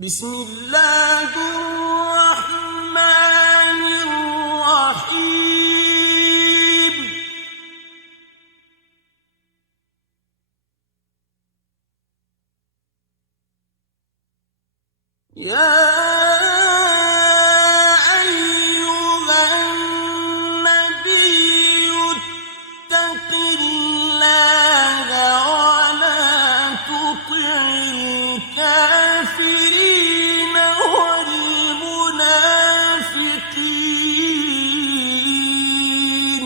بسم الله الرحمن الرحيم. يا أيها النبي اتق الله ولا تطع الكافرين والمنافقين.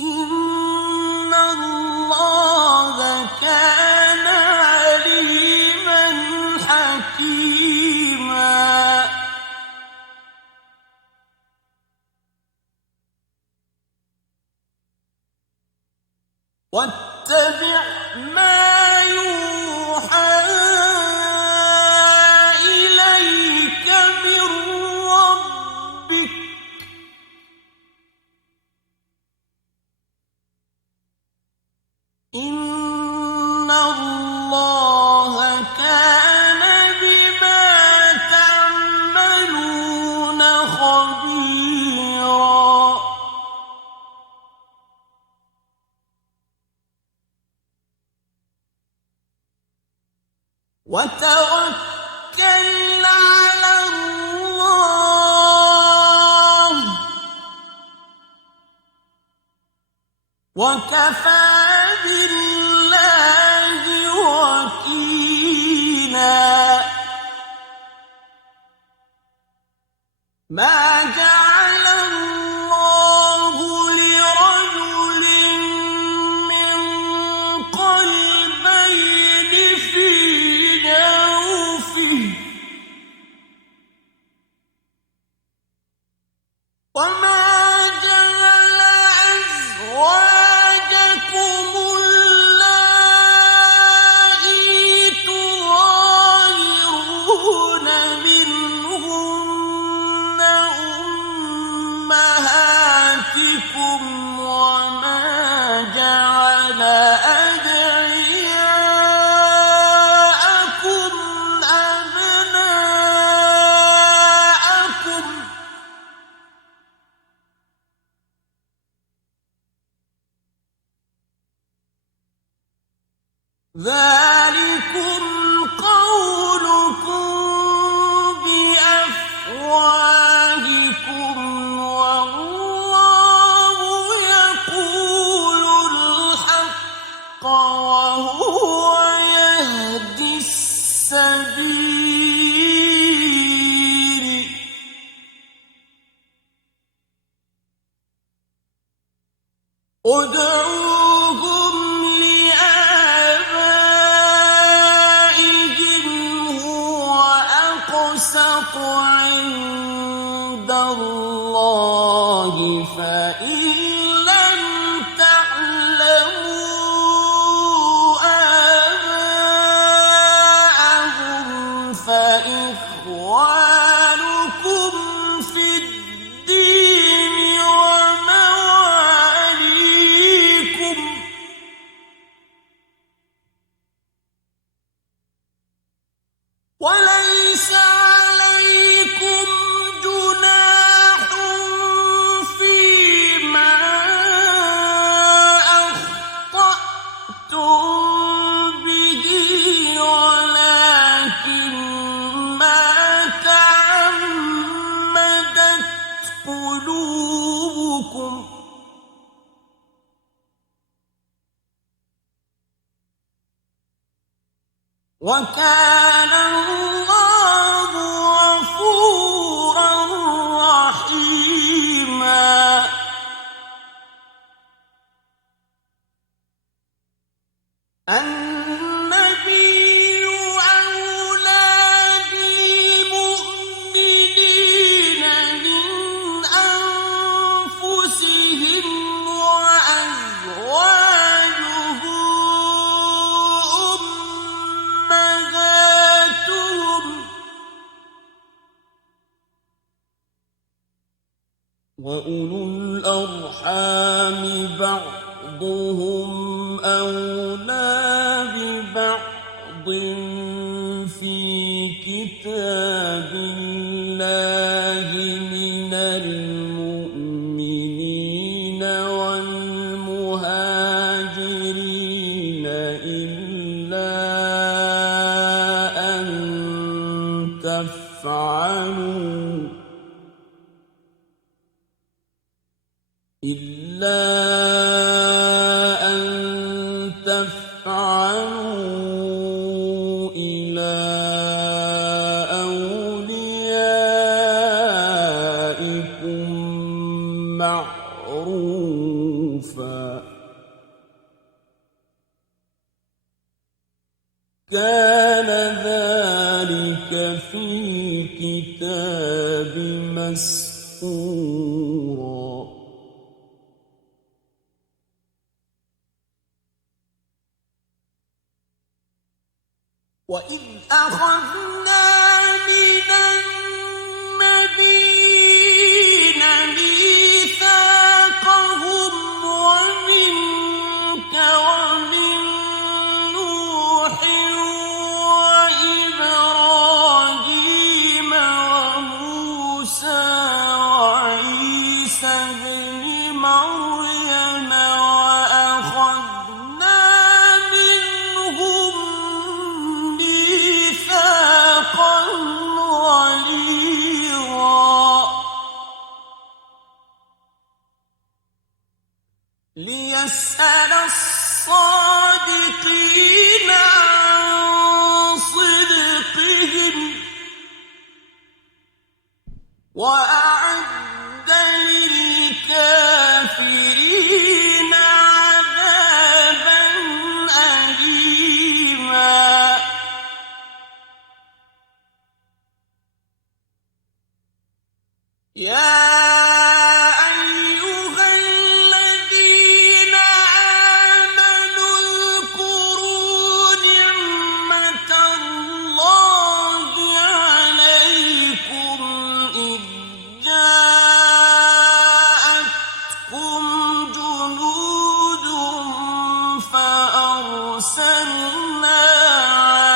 إن الله كان عليما حكيما. واتبع ما يوحى إليك من ربك. إن الله كان بما تعملون خبيرا. وتوكل على الله وكفى بالله وكيلا. ما جعل الله لرجل من قلبين في جوفه وما جعل أزواجكم اللائي تظاهرون منهن أمهاتكم وما جعل أدعياءكم أبناءكم ذلكم قولكم بأفواهكم والله يقول الحق وهو يهدي السبيل. ادعوهم لآبائهم هو أقسط عند الله فإن لم تعلموا آباءهم فإخوانكم في الدين ومواليكم. وليس عليكم جناح فيما أخطأتم به ولكن ما تعمدت قلوبكم. وكان الله غفورا رحيما. النبي أولى بالمؤمنين من أنفسهم وأزواجه أمهاتهم وأولو الأرحام بعضهم بعضهم أولى ببعض في كتاب الله من المؤمنين والمهاجرين إلا أن تفعلوا إلى أوليائكم معروفا كان ذلك في الكتاب مسطورا وإذ أخذنا من النبيين ميثاقهم ومنك ومن نوح وإبراهيم وموسى وعيسى ابن مريم وأخذنا منهم ميثاقا غليظا ليسأل الصادقين عن صدقهم وأعد للكافرين عذابا أليما يا أيها الذين آمنوا اذكروا نعمة الله عليكم إذ جاءتكم جنود فأرسلنا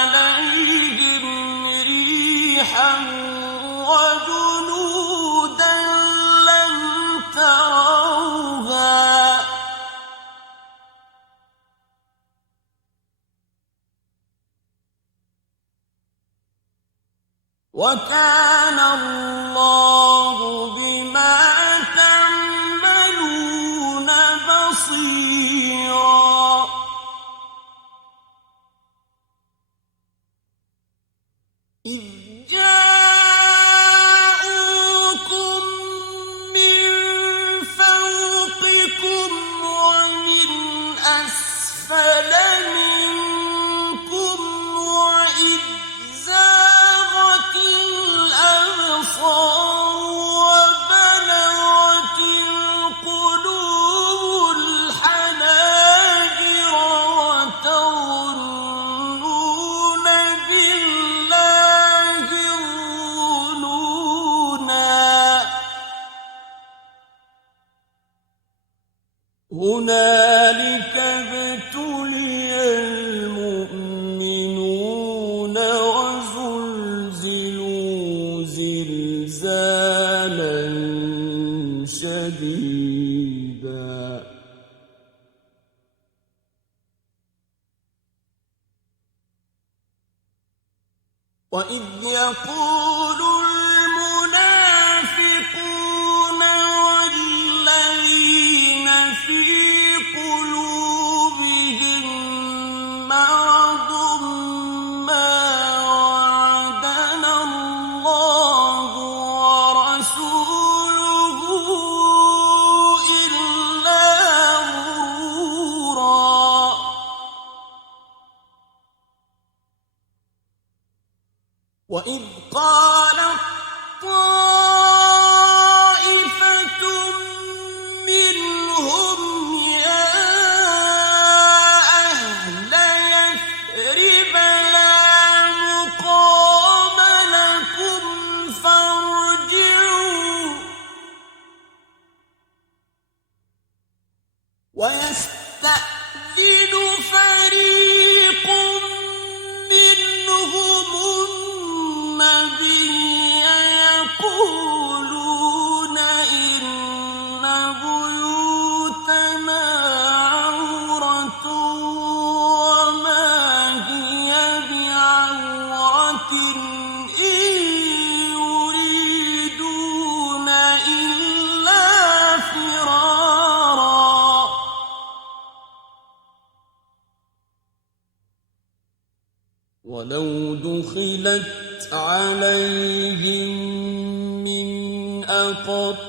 عليهم ريحا وجنودا لم تروها وكان الله بما تعملون بصيرا إذ جاءوكم من فوقكم ومن أسفل منكم وإذ زاغت الأبصار وبلغت القلوب الحناجر وتظنون بالله الظنونا هنالك ابتلي المؤمنون وزلزلوا زلزالا شديدا وإذ يقول المنافقون والذين في قلوبهم مرض ما وعدنا الله ورسوله إلا غرورا وإذ قالت طائفة منهم يا أهل يثرب لا مقام لكم فارجعوا ولو دخلت عليهم من أقطارها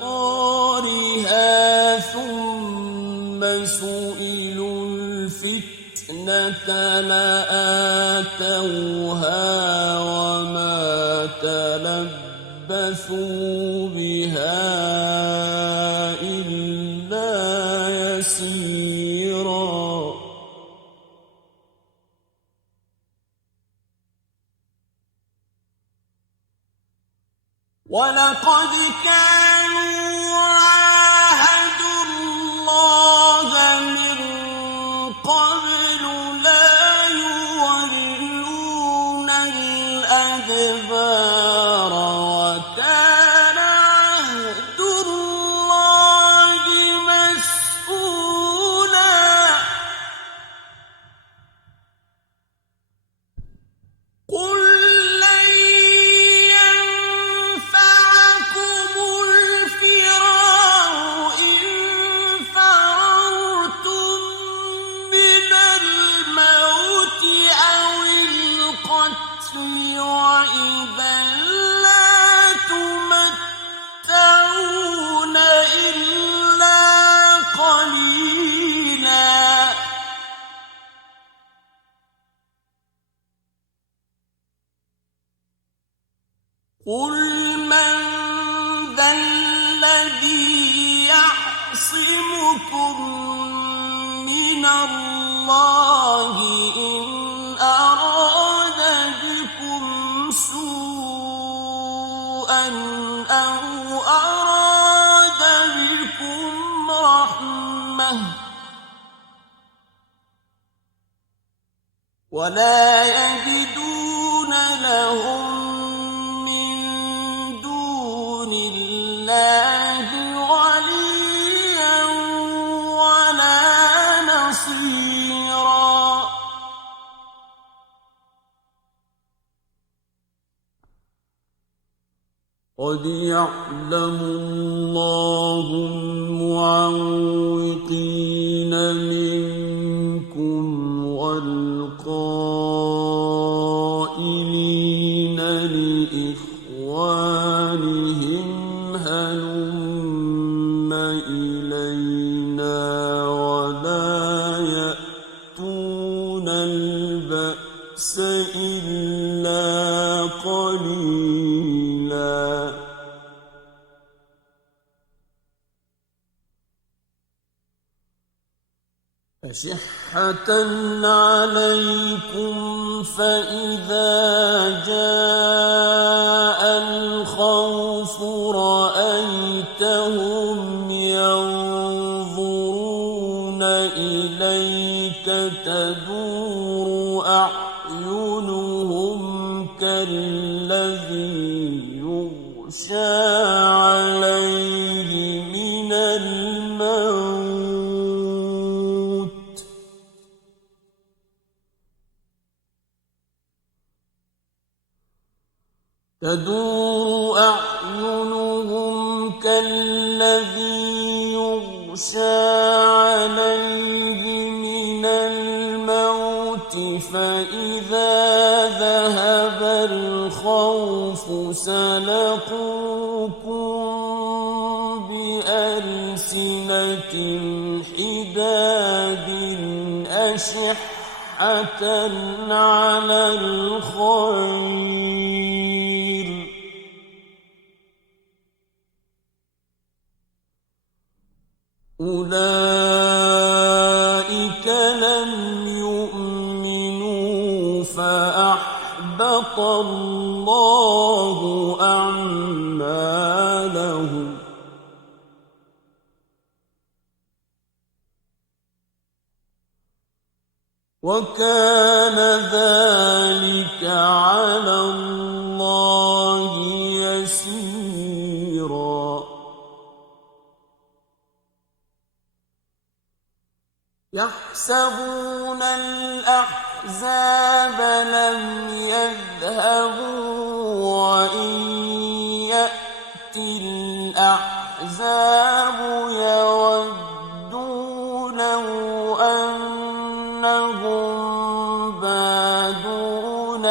ثم سئلوا الفتنة لآتوها وما تلبثوا بها إلا يسيرا ولقد كانوا عاهدوا الله من قبل لا يولون الأدبار وكان عهد الله مسؤولا قل قل من ذا الذي يعصمكم من الله إن أراد بكم سوءا أو أراد بكم رحمة ولا يجدون لهم وليا ولا نصيرا قد يعلم الله المعوقين منكم والقائلين لإخوانهم هلم إلينا ولا يأتون البأس إلا قليلا أشحة عليكم فإذا جاء الخوف رأيتهم ينظرون إليك تدور أعينهم كالذي يغشى عليه من الموت تدور أعينهم كالذي يغشى عليه من الموت فإذا ذهب الخوف سلقوكم بألسنة حداد أشحة على الخير أولئك لم يؤمنوا فأحبط الله أعمالهم وكان ذلك على الله يسيرا يحسبون الأحزاب لم يذهبوا وإن يأتي الأحزاب يودوا لو أنهم بادون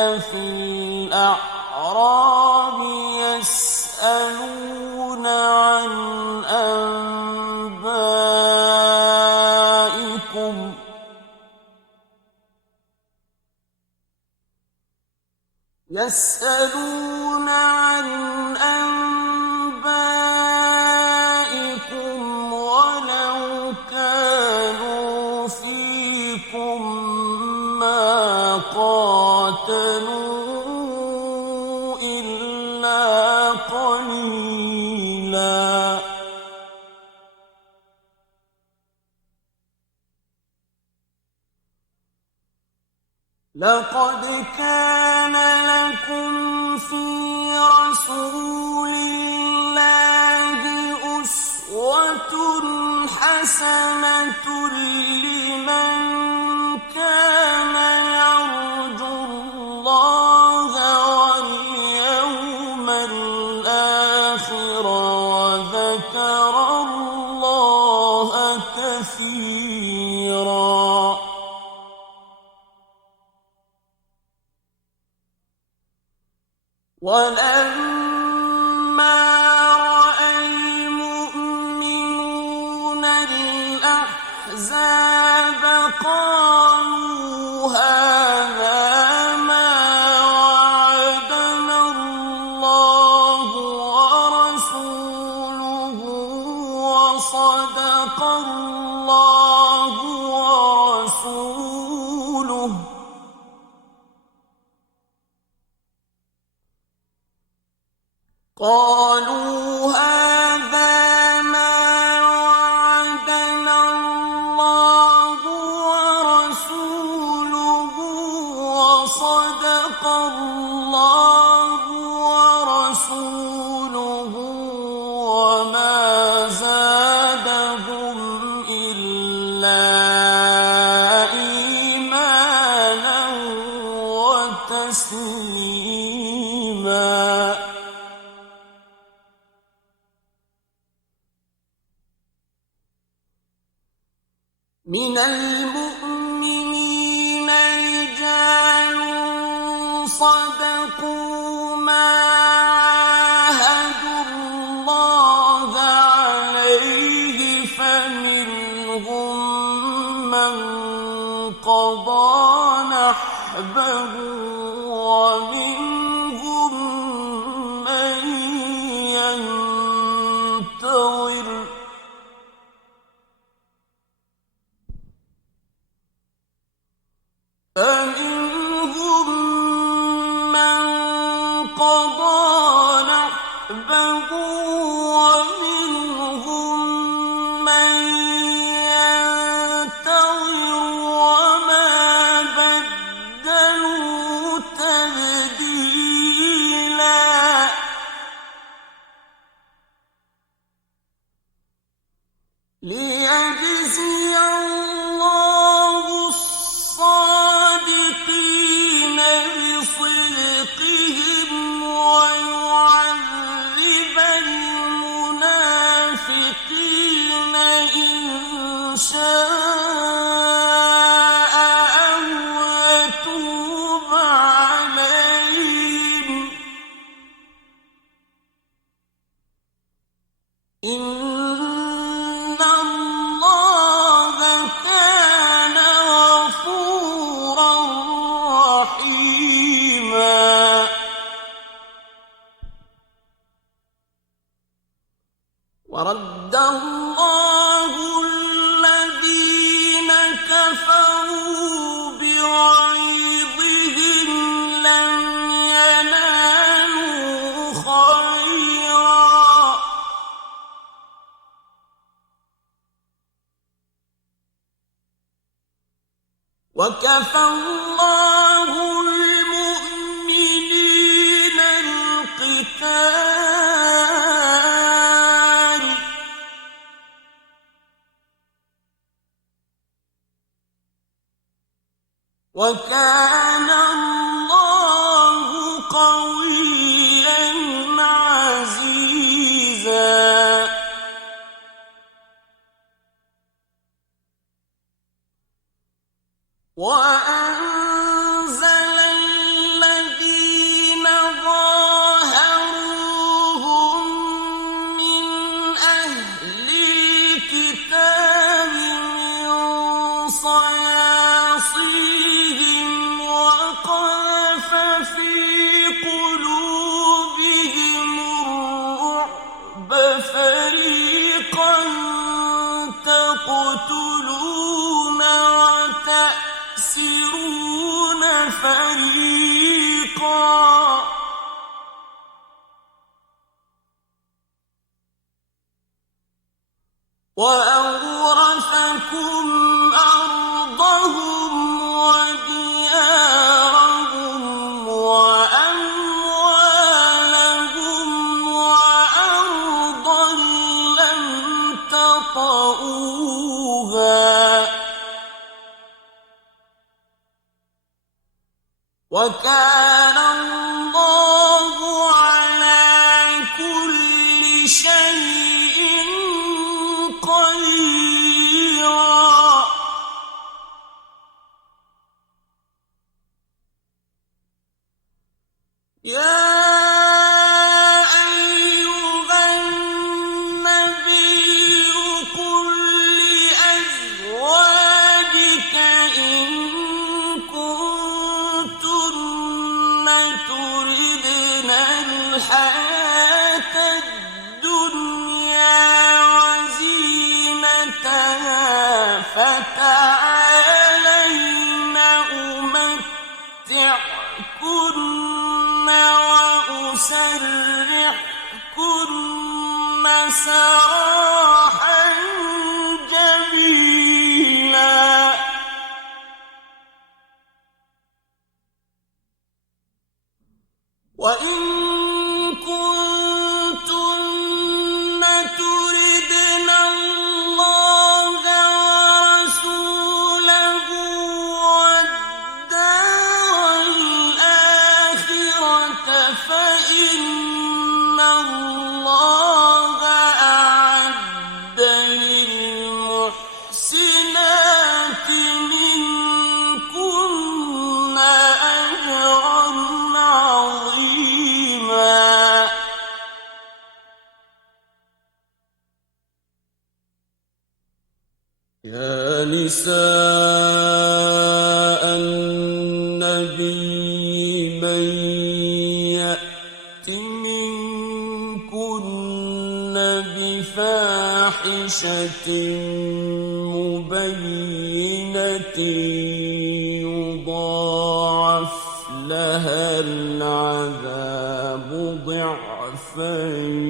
يسألون عن أنبائكم ولو كانوا فيكم ما قاتلوا إلا قليلا لقد كان لكم في رسول الله أسوة حسنة لمن كان يرجو الله واليوم الآخر وذكر الله كثيرا ولما رأى المؤمنون الأحزاب قالوا هذا ما وعدنا الله ورسوله وصدق الله ورسوله قالوا هذا ما وعدنا الله ورسوله وصدق الله ورسوله وما زادهم إلا إيمانا وتسليما من المؤمنين رجال صدقوا ما عاهدوا الله عليه فمنهم من قضى نحبه ومنهم من ينتظر فمنهم من قضى نحبه ومنهم من ينتظر وما بدلوا تبديلا ليجزي الله الصادقين بصدقهم ويعذب المنافقين إن شاء أو يتوب عليهم إن الله كان غفورا رحيما ورد الله الذين كفروا بغيظهم لم ينالوا خيرا وكفى الله المؤمنين القتال وكان الله قويا عزيزا وأنزل الذين ظاهروهم من أهل الكتاب من صياصيهم وقذف في يستكسرون فريقا وأورثكم أرضهم وديارهم وأموالهم وأرضا لم تطئوها وكان الله على كل شيء قديرا يا أيها النبي قل لأزواجك إن كنتن تردن الحياة الدنيا وزينتها فتعالين أمتعكن وأسرحكن سراحا جميلا وإن كنتن تردن الله ورسوله والدار الآخرة فإن الله أعد للمحسنات منكن أجرا عظيما يا نساء النبي من يأت منكن بفاحشة مبينة يضاعف لها العذاب ضعفين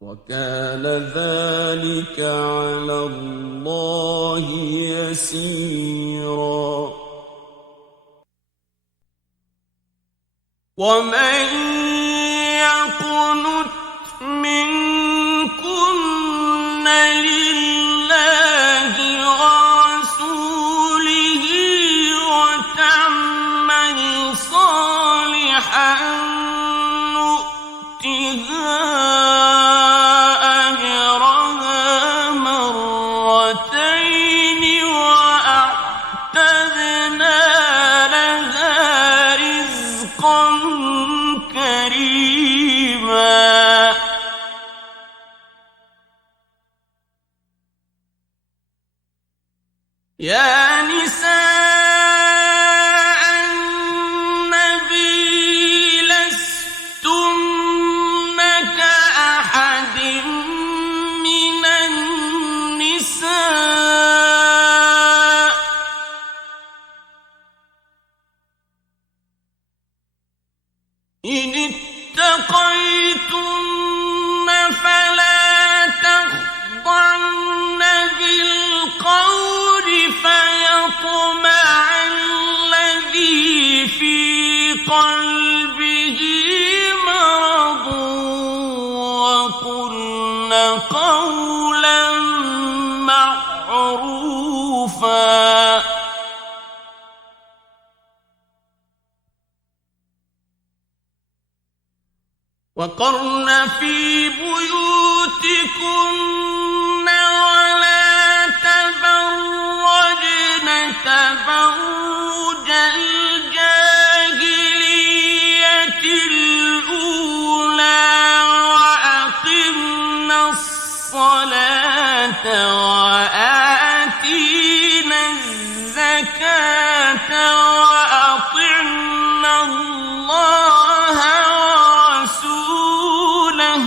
وكان ذلك على الله يسيرا ومن يقنت منكن لله ورسوله وتعمل صالحا نؤتها أجرها مرتين وأعتدنا لها رزقا كريما يا نساء النبي لستن كأحد من النساء إن اتقيتن فلا تخضعن بالقول فيطمع الذي في قلبه مرض وقلن قولا معروفا وقرن في بيوتكن ولا تبرجن تبرج الجاهلية الأولى وأقمن الصلاة وآتينا الزكاة وأطعنا الله ورسوله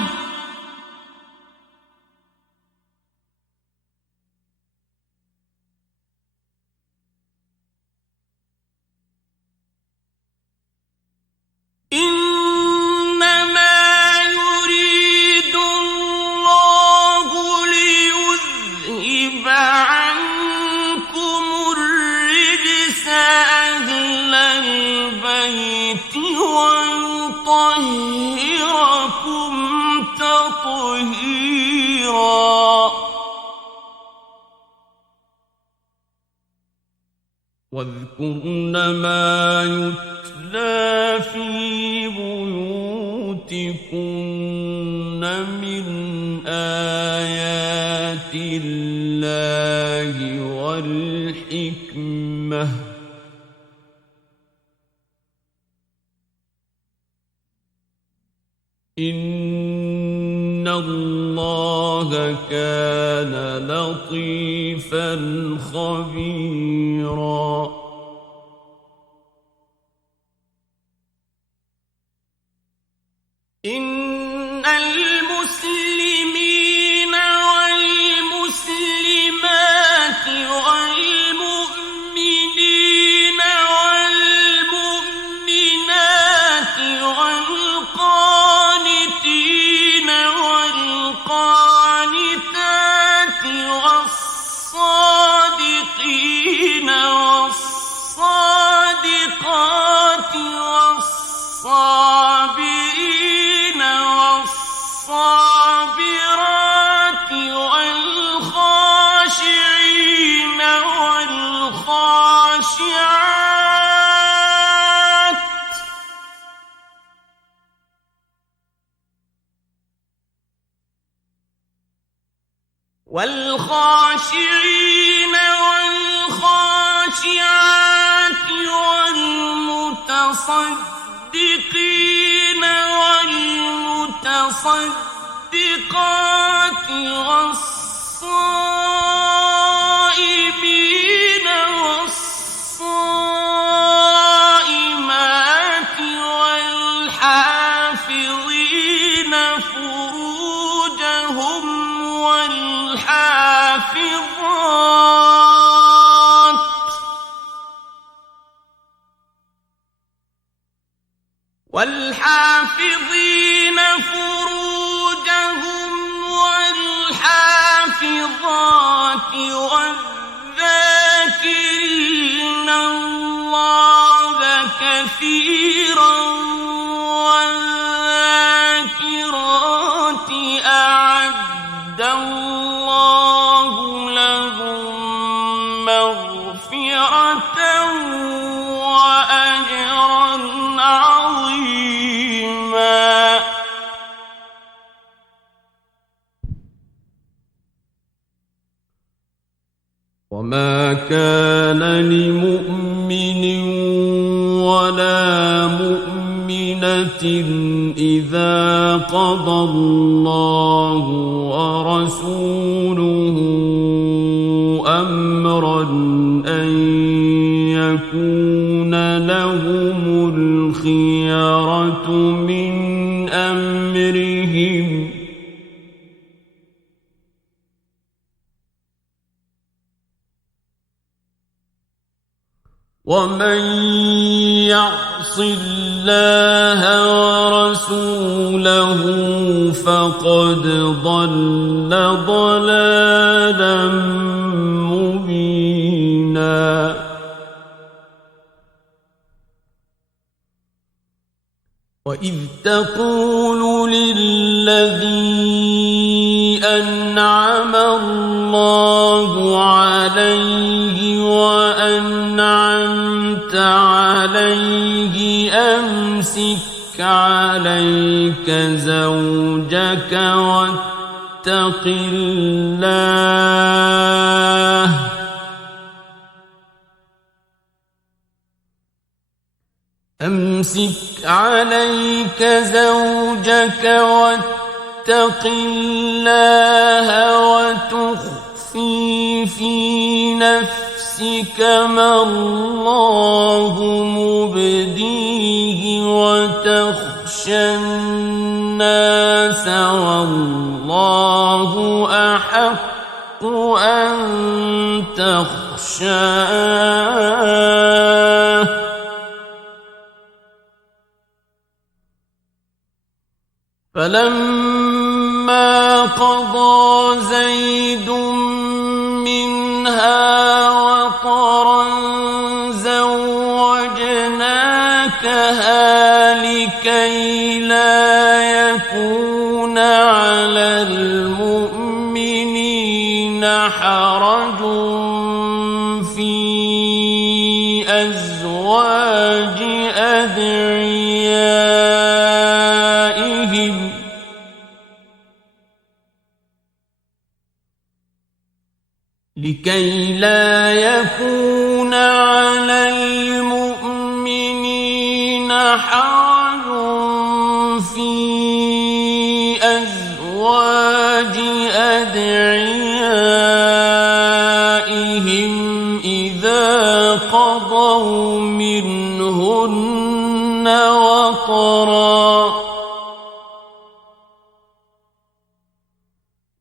واذكرن ما يتلى في بيوتكن من آيات الله والحكمة إن الله كان لطيفا خبيرا إن المسلمين والمسلمات والمؤمنين والمؤمنات والقانتين والقانتات والصادقين والصادقات والصابرين والصابرات والخاشعين والخاشعات والخاشعين والخاشعات والمتصدقين والمتصدقات والصائمين والصائمات والحافظين فروجهم والحافظين فروجهم والحافظات والذاكرين الله كثيرا والذاكرات أعد الله لهم مغفرة وأجرا عظيما وما كان لمؤمن ولا مؤمنة إذا قضى الله ورسوله أمرا أن يكون لهم الخيرة من أمرهم ومن يعص الله ورسوله فقد ضل ضلالا مبينا وإذ تقول للذي أنعم الله عليه وأنعمت عليه أمسك عليك زوجك واتق الله أمسك عليك زوجك واتق الله وتخفي في نفسك ما الله مبديه وتخشى الناس والله أحق أن تخشاه فلما قضى زيد منها وطرا زوجناكها لكي لا يكون على المؤمنين حرج في لكي لا يكون على المؤمنين حرج في أزواج أدعيائهم إذا قضوا منهن وطرا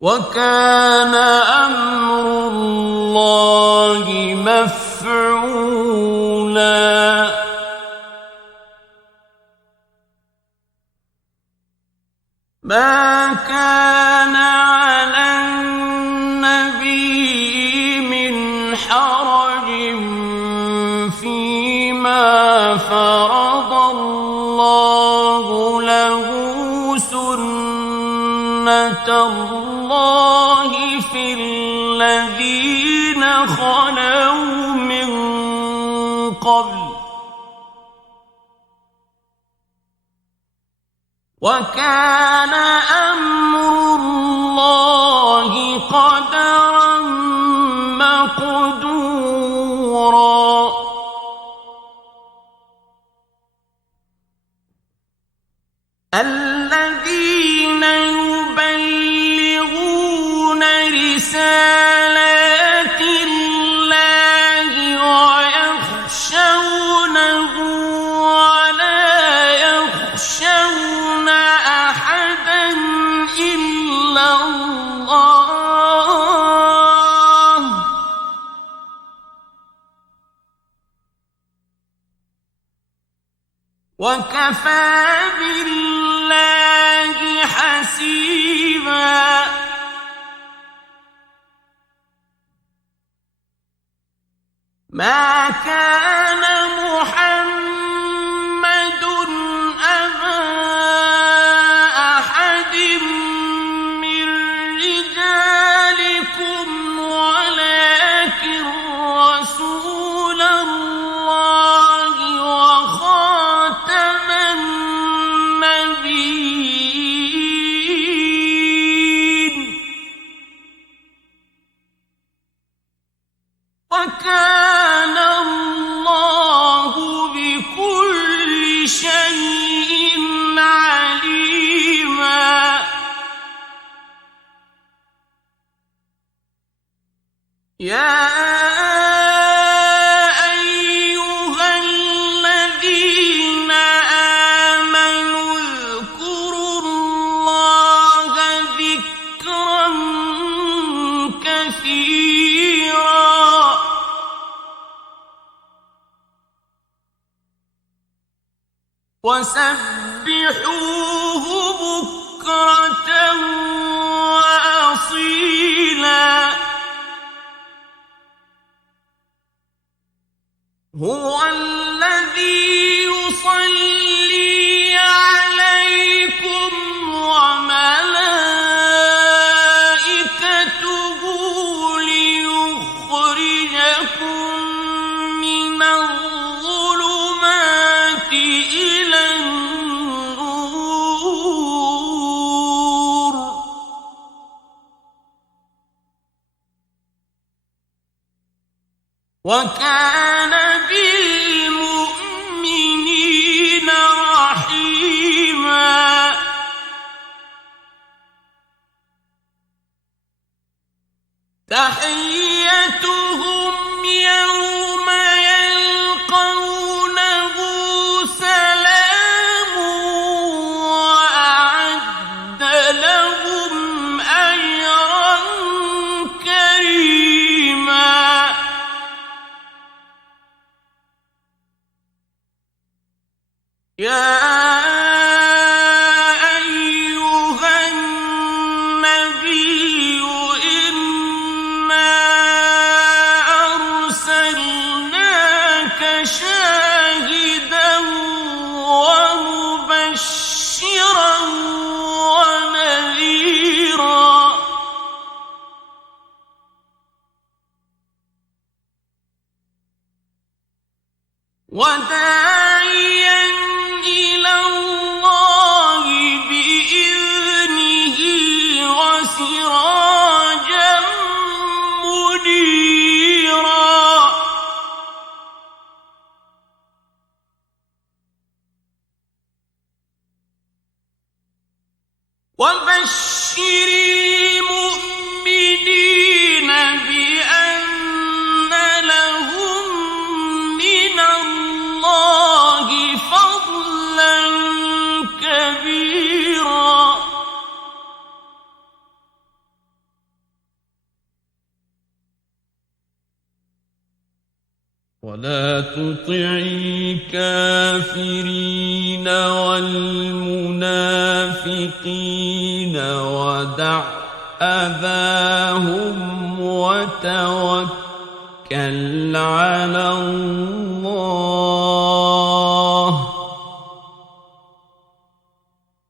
وكان أمر الله مفعولا ما كان على النبي من حرج فيما فرض الله له سنة الله في الذين خلوا من قبل وكان أمر الله قدرا مقدورا الذين يبلغون رسالات الله ويخشونه ولا يخشون أحدا إلا الله وكفى بالله حسيبا ما كان محمد أبا أحد من رجالكم ولكن رسول الله وخاتم النبيين وكان الله بكل شيء عليما يا أيها الذين آمنوا اذكروا الله ذكرا كثيرا وسبحوه بكرة وأصيلا هو الذي يصلي عليكم وملائكته ليخرجكم من الظلمات إلى النور وكان بالمؤمنين رحيما تحيتهم يوم يلقونه سلام وأعد لهم أجرا كريما يا أيها النبي إنا أرسلناك شاهدا ومبشرا ونذيرا وداعيا إلى الله بإذنه وسراجا منيرا المؤمنين بأن لهم من الله فضلا كبيرا ولا تطع الكافرين والمنافقين ودع أذاهم وتوكل على الله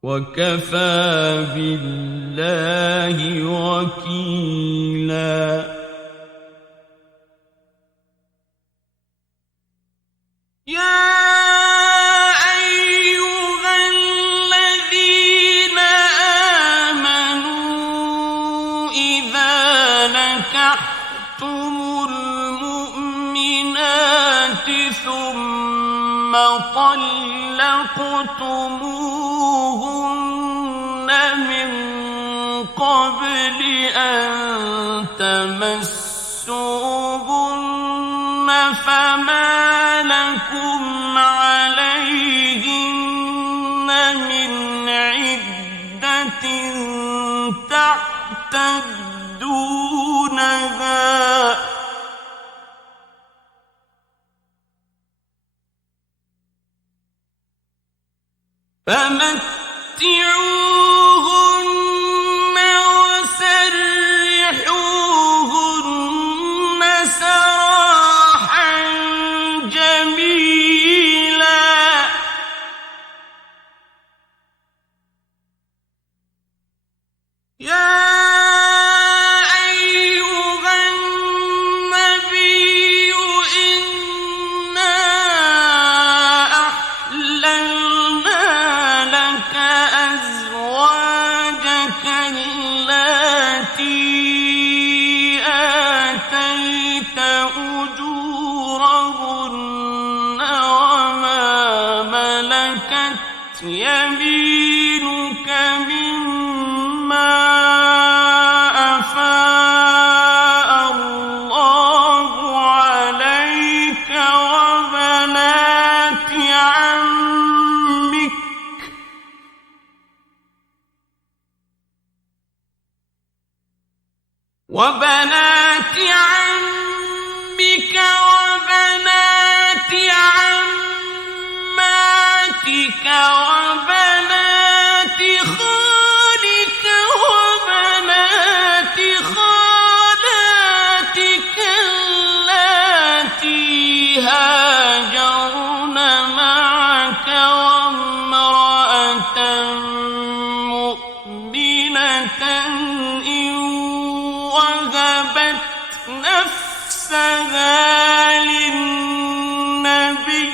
وكفى بالله وكيلا يا أيها الذين آمنوا إذا نكحتم المؤمنات ثم طلقتموهن من قبل أن تمسوهن فما لكم عليهن من عدة تعتدونها فمتعوهن وسرحوهن سراحا جميلا يا أيها النبي إنا أحللنا لك أزواجك التي آتيت أجورهن وما ملكت يمينك مما أفاء الله عليك وبنات عمك وبنات عماتك وبنات خالك وبنات خالاتك اللاتي هاجرن معك وامرأة مؤمنة إن وهبت نفسها للنبي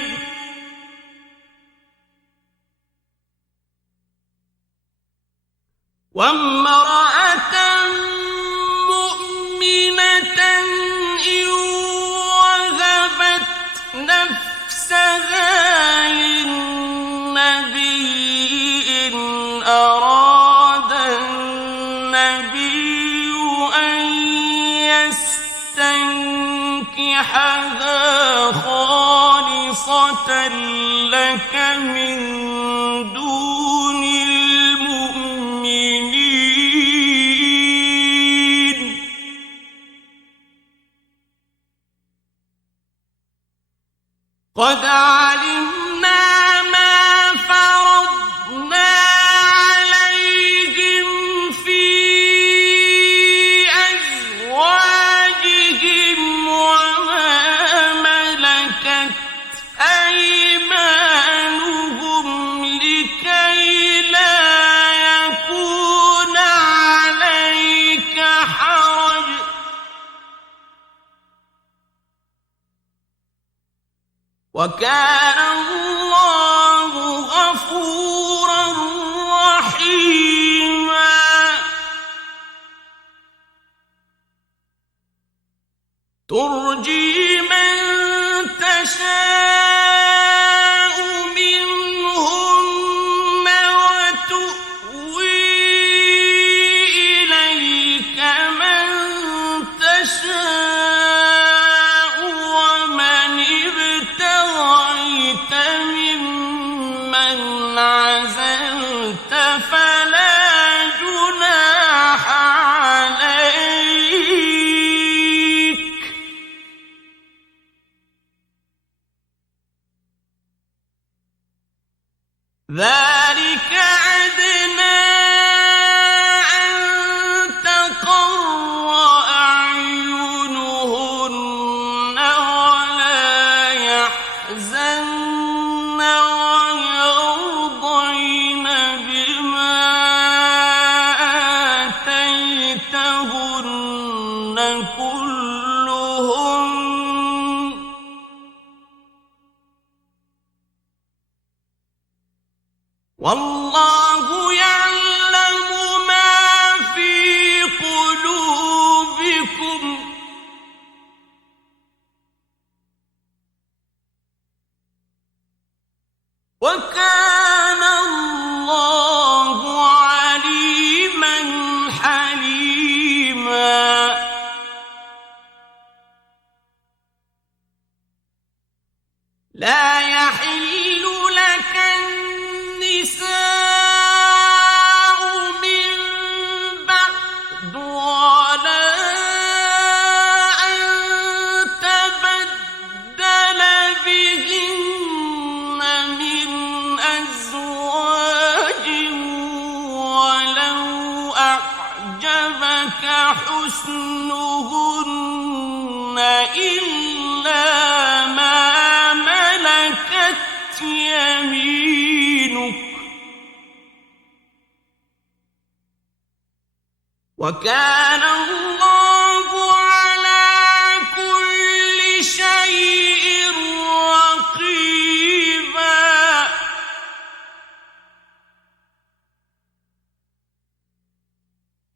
وامرأة مؤمنة إن وهبت نفسها للنبي إن أراد النبي أن يستنكحها خالصة لك من دون المؤمنين قد علمنا ما فرضنا عليهم في أزواجهم وما ملكت أيمانهم لكي لا يكون عليك حرج وكان الله غفورا رحيما ترجي من تشاء منهن وتؤوي والله يعلم ما في قلوبكم وكان الله عليما حليما لا يحل لك النساء من بعد ولا أن تبدل بهن من أزواج ولو أعجبك حسنهن إلا ما ملكت يمينك وكان الله على كل شيء رقيبا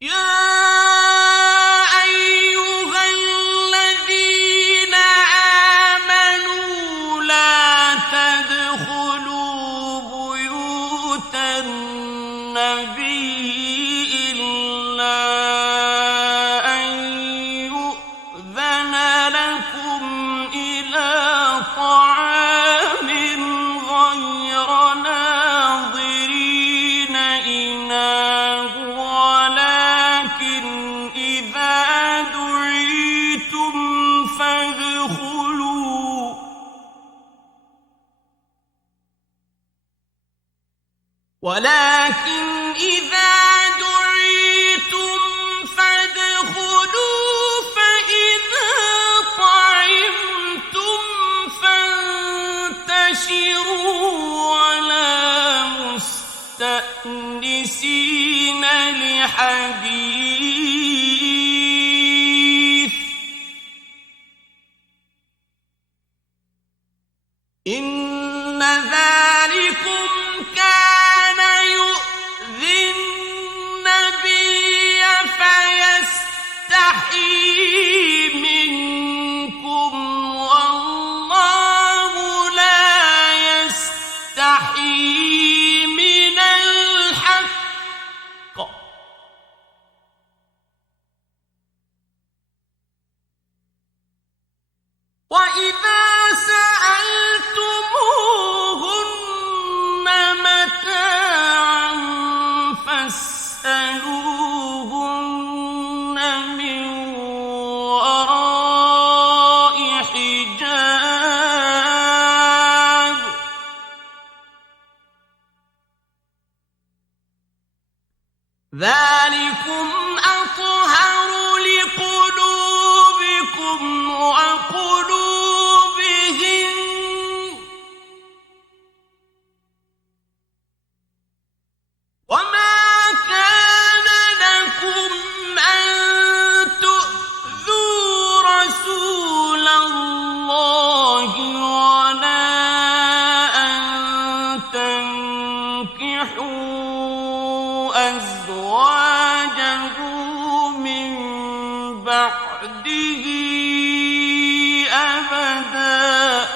يا أيها الذين آمنوا لا تدخلوا بيوت النبي إلا أن يؤذن لكم إلى طعام غير ناظرين إناه ولكن إذا دعيتم فادخلوا فإذا طعمتم فانتشروا ولا مستأنسين لحديث إن ذلكم كان يؤذي النبي فيستحيي منكم والله لا يستحيي من الحق وإذا سألتموهن متاعا فاسألوهن من وراء حجاب ذلكم أطهر لقلوبكم وقلوبهم وما كان لكم أن تؤذوا رسول الله ولا أن تنكحوا أزواجه من بعده أبدا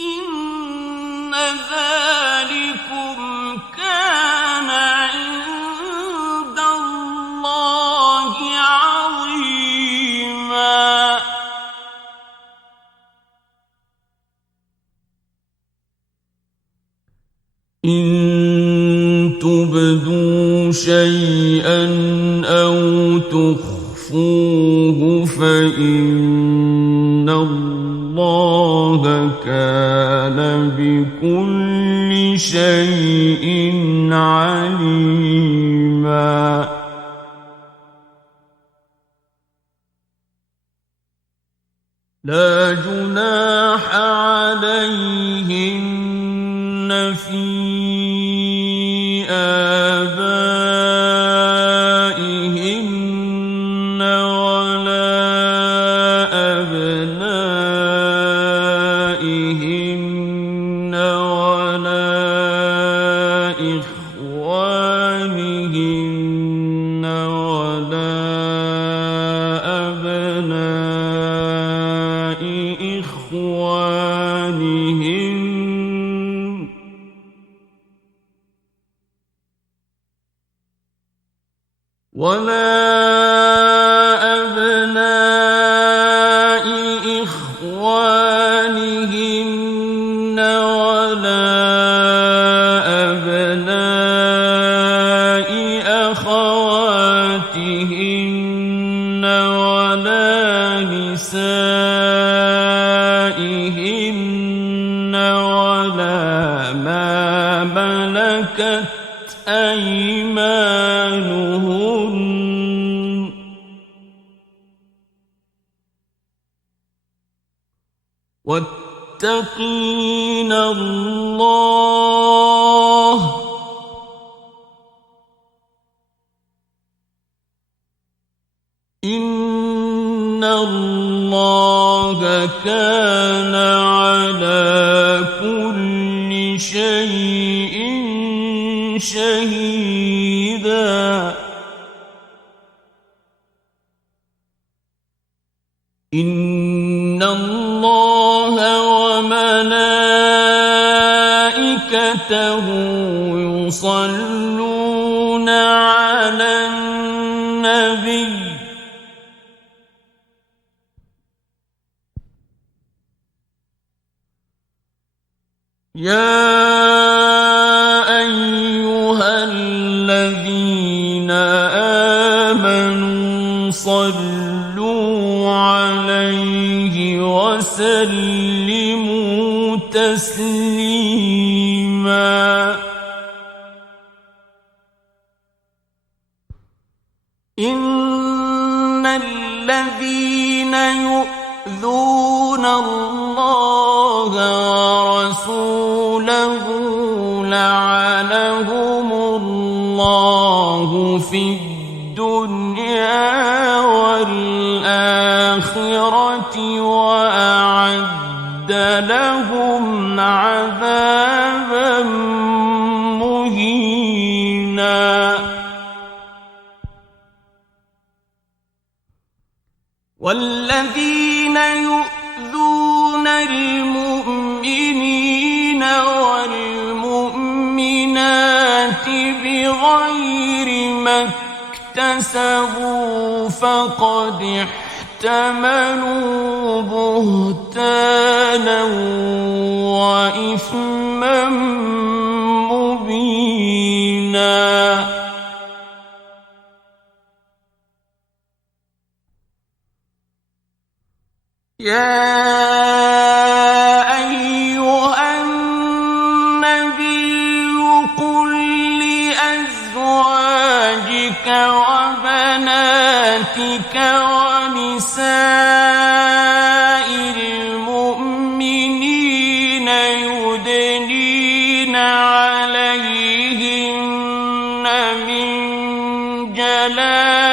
إن ذلكم كان عند الله عظيما إن تبدوا شيئا أو تخفوه فإن الله كان بكل شيء عليما لا جناح عليهن في آبائهن ولا أبنائهن إخوانهن ولا أبناء إخوانهن ولا أبناء إخوانهن ولا أبناء أخواتهن ولا نسائهن ولا ما ملكت أيمانهن واتقين الله إن الله كان على كل شيء شهيدا إن الله وملائكته يصلون على النبي يا أيها الذين آمنوا صلوا عليه وسلموا تسليما إن الذين يؤذون الله ورسوله لعنهم الله في الدنيا والآخرة وأعد لهم عذابا مهينا والذين يؤذون المؤمنين والمؤمنات بغير ما اكتسبوا فقد احتملوا بهتانا وإثما مبينا يا أيها النبي قل لأزواجك وبناتك ونساء المؤمنين يدنين عليهن من جلابيبهن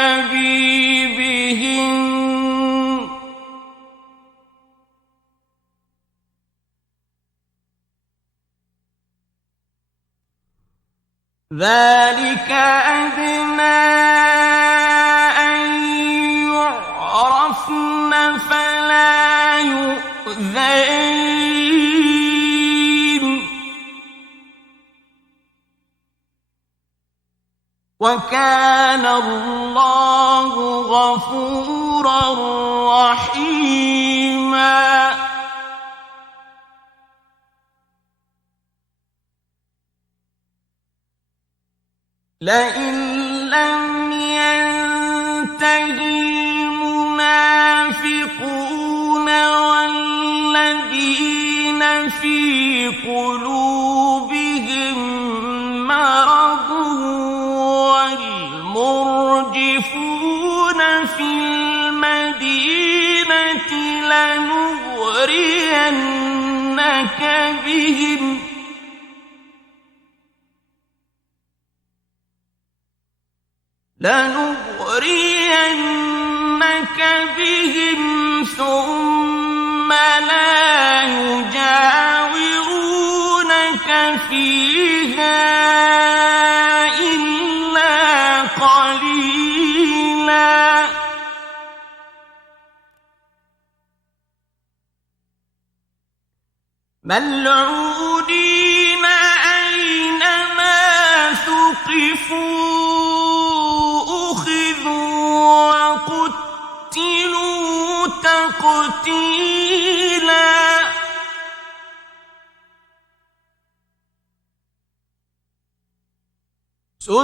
ذلك أدنى أن يعرفن فلا يؤذين وكان الله غفورا رحيما لئن لم ينتهي المنافقون والذين في قلوبهم مرض والمرجفون في المدينة لنغرينك بهم ثم لا يجاورونك فيها إلا ملعونين أينما ثقفوا أخذوا وقتلوا تقتيلا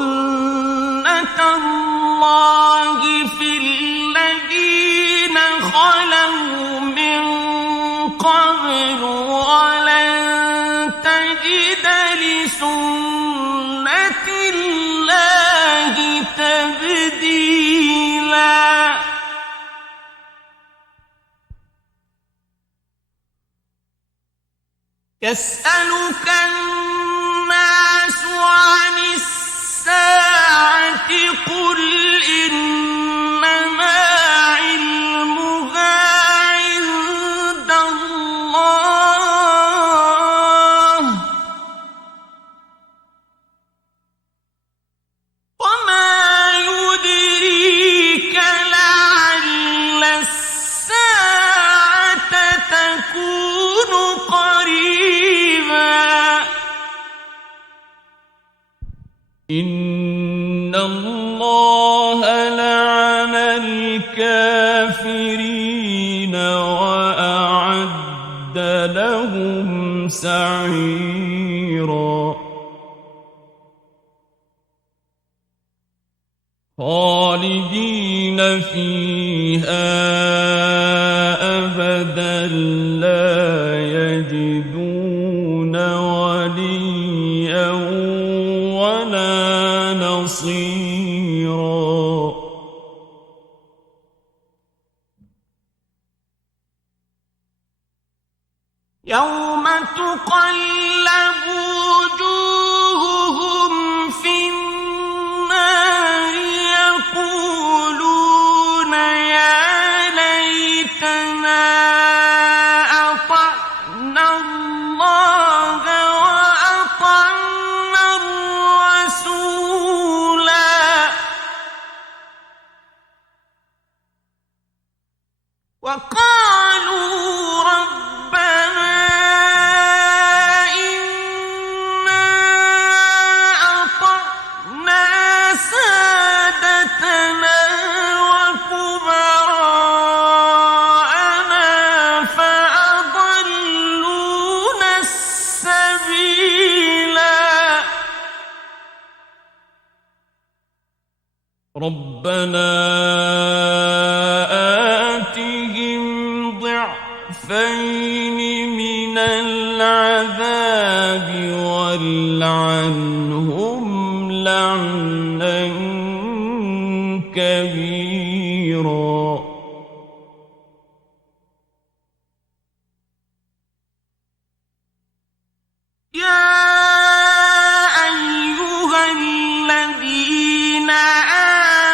سنة الله في الذين خلوا من قبل ولن تجد لسنة الله تبديلا يسألك الناس عن الساعة قل إنما علمها عند الله وما يدريك لعل الساعة تكون قريبا إن الله لعن الكافرين وأعد لهم سعيرا خالدين فيها أبدا لا يجدون وليا ولا نصيرا يوم تقلب وجوههم في النار يقولون يا ليتنا أطعنا الله وأطعنا الرسولا وقالوا ربنا إنا أطعنا سادتنا وكبراءنا فأضلونا السبيلا ربنا آتهم ضعفين من العذاب والعنهم لعنا كبيرا يا أيها الذين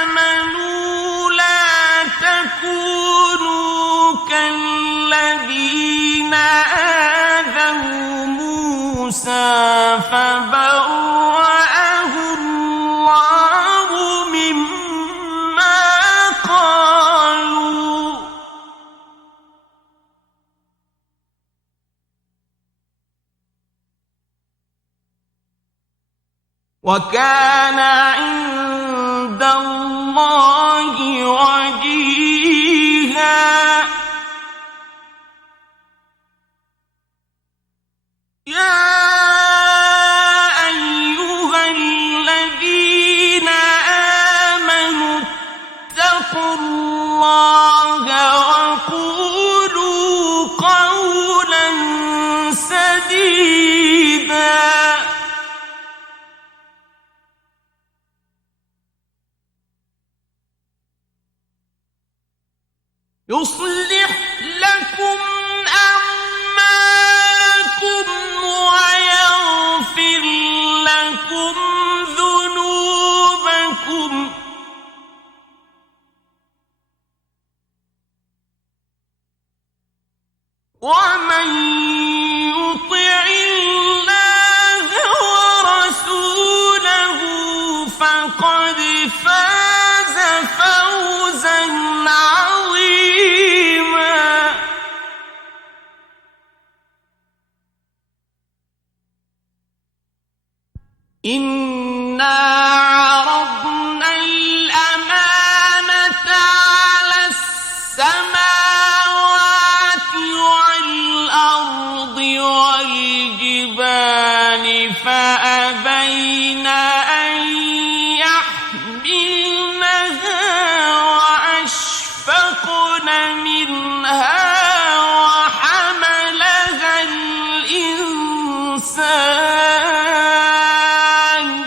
آمنوا لا تكونوا كالذين آذوا موسى فبرأه الله مما قالوا وكان عند الله وجيها يا أيها الذين آمنوا اتقوا الله وقولوا قولا سديدا يصلح لكم أعمالكم ويغفر لكم ذنوبكم ومن يطع الله ورسوله فقد فاز فوزا عظيما إنا عرضنا الأمانة على السماوات والأرض والجبال فأبين أن يحملنها وأشفقن منها وحملها الإنسان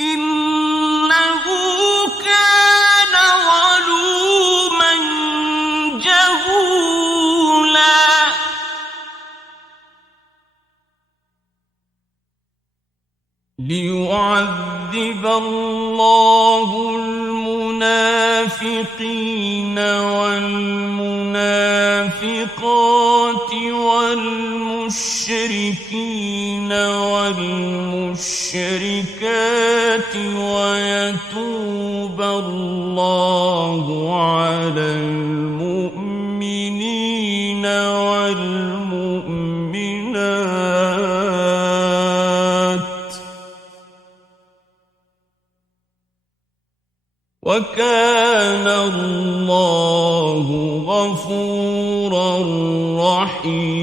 إنه كان ظلوما جهولا ليعذب الله المنافقين والمنافقات والمشركين والمشركات ويتوب الله على المؤمنين والمؤمنات وكان الله غفورا رحيما